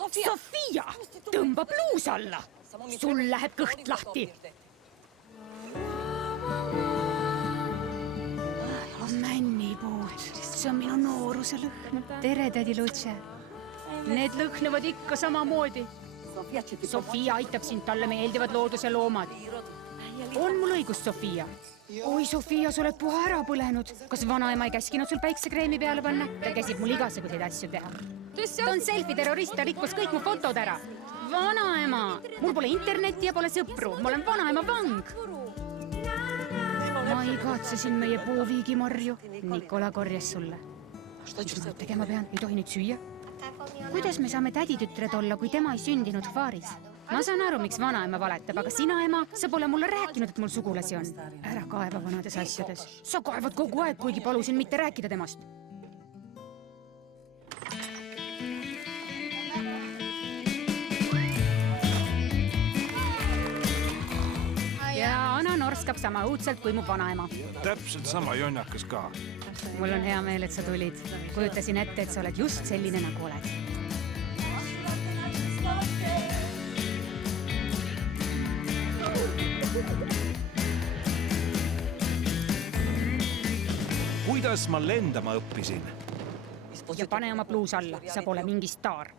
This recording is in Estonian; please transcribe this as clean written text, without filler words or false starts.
Sofia, tõmba pluus alla. Sul läheb kõht lahti. Männipuud, see on minu nooruse lõhn. Tere, tädi Lutse. Need lõhnevad ikka samamoodi. Sofia aitab sind, talle meeldivad looduse loomad. On mul õigus, Sofia? Oi, Sofia, sa oled puha ära põlenud. Kas vanaema ei käskinud sul päiksekreemi peale panna? Ta käsib mul igasuguseid asju teha. Ta on selfie-terrorist, ta rikkus kõik mu fotod ära. Vanaema! Mul pole internetti ja pole sõpru. Ma olen vanaema vang. Ma igatsesin meie puuviigimarju. Nikola korjas sulle. Mis ma tegema pean? Ei tohi nüüd süüa? Kuidas me saame täditütred olla, kui tema ei sündinud Hvaris? Ma saan aru, miks vanaema valetab, aga sina, ema, sa pole mulle rääkinud, et mul sugulasi on. Ära kaeva vanades asjades. Sa kaevad kogu aeg, kuigi palusin mitte rääkida temast. Ja Anna norskab sama õudselt kui mu vanaema. Täpselt sama jonnakas ka. Mul on hea meel, et sa tulid. Kujutasin ette, et sa oled just selline, nagu oled. Kuidas ma lendama õppisin? Ja pane oma pluus alla, sa pole mingi staar.